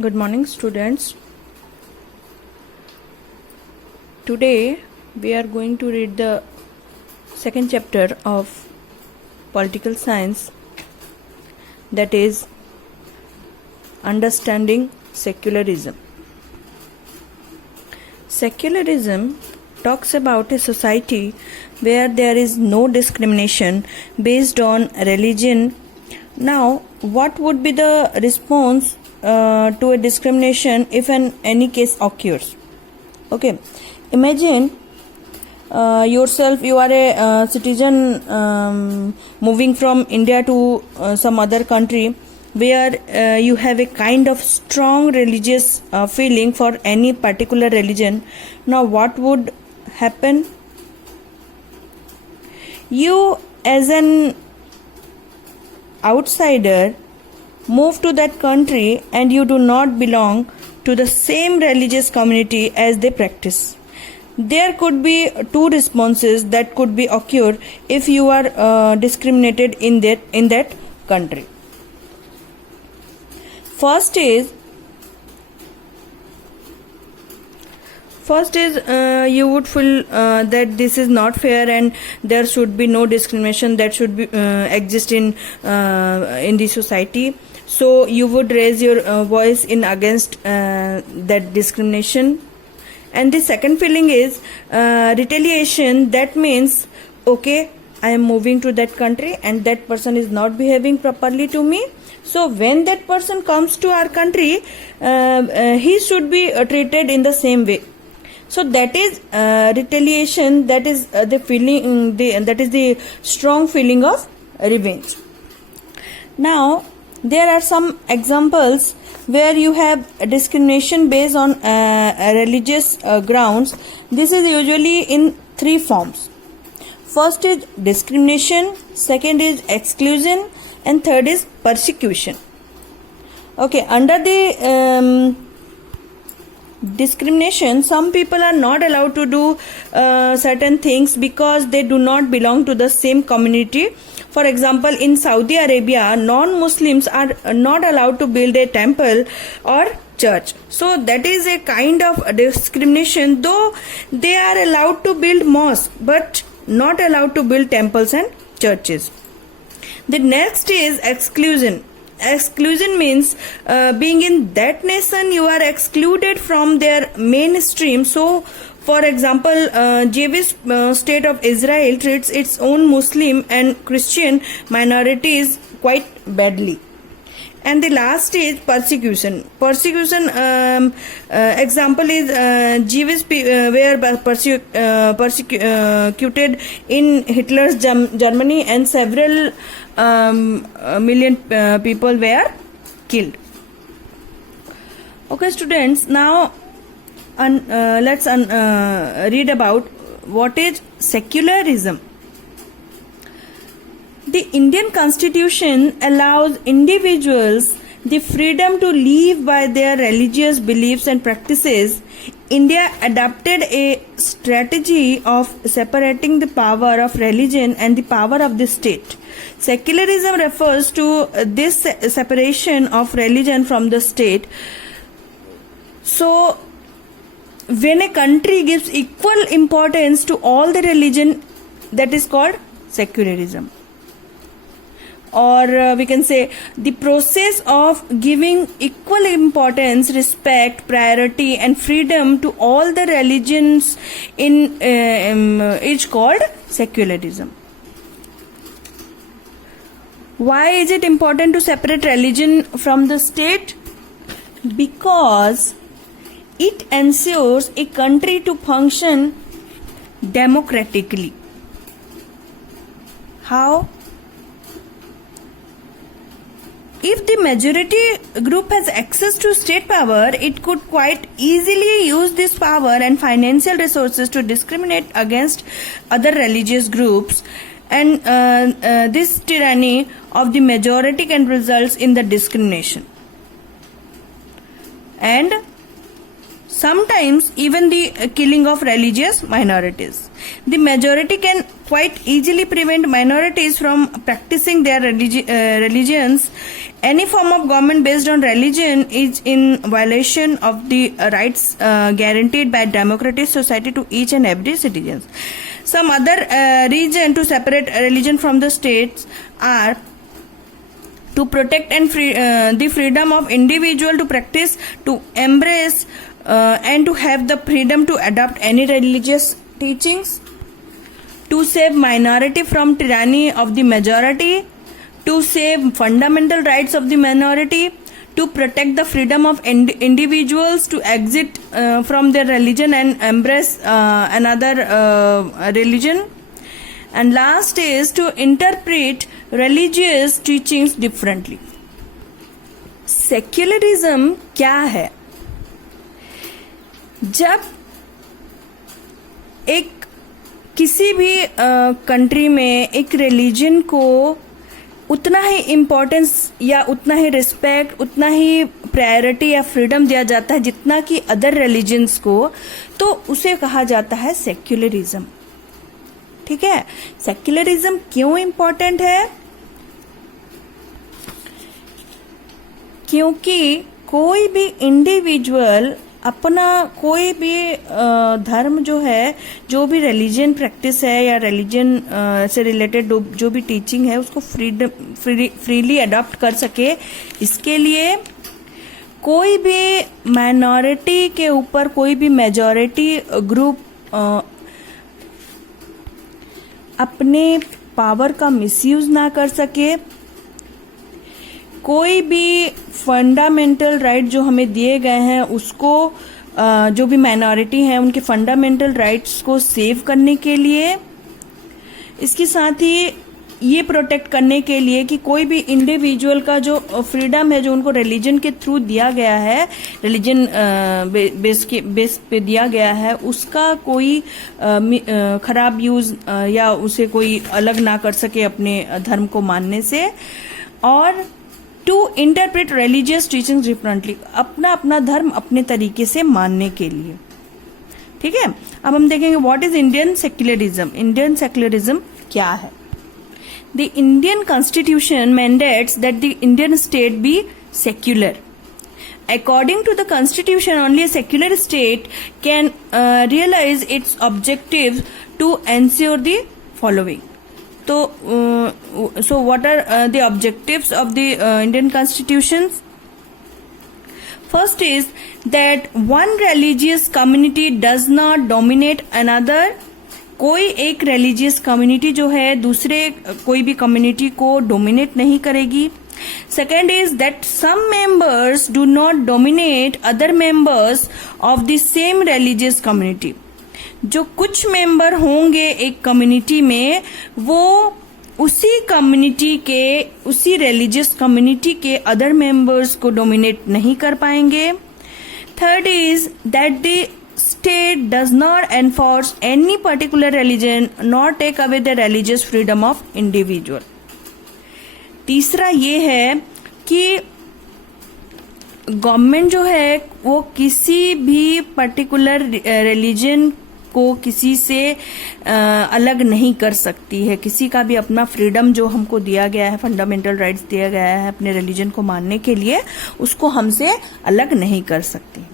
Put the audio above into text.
Good morning, students. Today we are going to read the second chapter of political science, that is understanding secularism. Secularism talks about a society where there is no discrimination based on religion. Now, what would be the response to a discrimination if any case occurs? Okay, imagine yourself, you are a citizen moving from India to some other country where you have a kind of strong religious feeling for any particular religion. Now what would happen? You as an outsider move to that country and you do not belong to the same religious community as they practice. There could be two responses that could be occur if you are discriminated in that country. First is you would feel that this is not fair and there should be no discrimination that should be exist in the society. So you would raise your voice in against that discrimination. And the second feeling is retaliation. That means, okay, I am moving to that country and that person is not behaving properly to me. So when that person comes to our country, he should be treated in the same way. So that is retaliation. That is the feeling. That is the strong feeling of revenge. Now there are some examples where you have discrimination based on religious grounds. This is usually in three forms. First is discrimination, second is exclusion, and third is persecution. Okay, under the discrimination, some people are not allowed to do certain things because they do not belong to the same community. For example, in Saudi Arabia, non-Muslims are not allowed to build a temple or church. So that is a kind of discrimination, though they are allowed to build mosques but not allowed to build temples and churches. The next is exclusion. Exclusion means being in that nation you are excluded from their mainstream. So for example, Jewish state of Israel treats its own Muslim and Christian minorities quite badly. And the last is persecution. Persecution example is Jewish were persecuted in Hitler's Germany and several million people were killed. Okay, students, now let's read about what is secularism. The Indian Constitution allows individuals the freedom to live by their religious beliefs and practices. India adopted a strategy of separating the power of religion and the power of the state. Secularism refers to this separation of religion from the state. So when a country gives equal importance to all the religion, that is called secularism. Or we can say the process of giving equal importance, respect, priority and freedom to all the religions in is called secularism. Why is it important to separate religion from the state? Because it ensures a country to function democratically. How? If the majority group has access to state power, it could quite easily use this power and financial resources to discriminate against other religious groups, and this tyranny of the majority can result in the discrimination. And sometimes even the killing of religious minorities. The majority can quite easily prevent minorities from practicing their religions. Any form of government based on religion is in violation of the rights guaranteed by democratic society to each and every citizen. Some other reason to separate religion from the states are to protect and the freedom of individual to practice, to embrace and to have the freedom to adopt any religious teachings, to save minority from tyranny of the majority, to save fundamental rights of the minority, to protect the freedom of individuals to exit from their religion and embrace another religion. And last is to interpret religious teachings differently. Secularism क्या है? जब एक किसी भी country में एक religion को उतना ही इम्पोर्टेंस या उतना ही रिस्पेक्ट, उतना ही प्रायोरिटी या फ्रीडम दिया जाता है जितना कि अदर रिलीजन्स को, तो उसे कहा जाता है सेक्युलरिज्म. ठीक है. सेक्युलरिज्म क्यों इम्पोर्टेंट है? क्योंकि कोई भी इंडिविजुअल अपना कोई भी धर्म जो है, जो भी रिलीजन प्रैक्टिस है या रिलीजन से रिलेटेड जो भी टीचिंग है उसको फ्रीली अडॉप्ट कर सके. इसके लिए कोई भी माइनॉरिटी के ऊपर कोई भी मेजॉरिटी ग्रुप अपने पावर का मिसयूज ना कर सके. कोई भी फंडामेंटल राइट जो हमें दिए गए हैं उसको जो भी माइनॉरिटी हैं उनके फंडामेंटल राइट्स को सेव करने के लिए, इसके साथ ही ये प्रोटेक्ट करने के लिए कि कोई भी इंडिविजुअल का जो फ्रीडम है जो उनको रिलीजन के थ्रू दिया गया है, रिलीजन बेस पे दिया गया है, उसका कोई खराब यूज या उसे कोई अलग ना कर सके अपने धर्म को मानने से. और to interpret religious teachings differently, अपना अपना धर्म अपने तरीके से मानने के लिए. ठीक है. अब हम देखेंगे what is Indian secularism. Indian secularism क्या है? The Indian Constitution mandates that the Indian state be secular. According to the Constitution, only a secular state can realize its objectives to ensure the following. So what are the objectives of the Indian Constitution? First is that one religious community does not dominate another. कोई एक religious community जो है दूसरे कोई भी community को dominate नहीं करेगी. Second is that some members do not dominate other members of the same religious community. जो कुछ मेंबर होंगे एक कम्युनिटी में वो उसी कम्युनिटी के, उसी रिलीजियस कम्युनिटी के अदर मेंबर्स को डोमिनेट नहीं कर पाएंगे. Third is that the state does not enforce any particular religion nor take away the religious freedom of individual. तीसरा ये है कि गवर्नमेंट जो है वो किसी भी पर्टिकुलर रिलीजन को किसी से अलग नहीं कर सकती है. किसी का भी अपना फ्रीडम जो हमको दिया गया है, फंडामेंटल राइट्स दिया गया है अपने रिलीजन को मानने के लिए, उसको हमसे अलग नहीं कर सकती.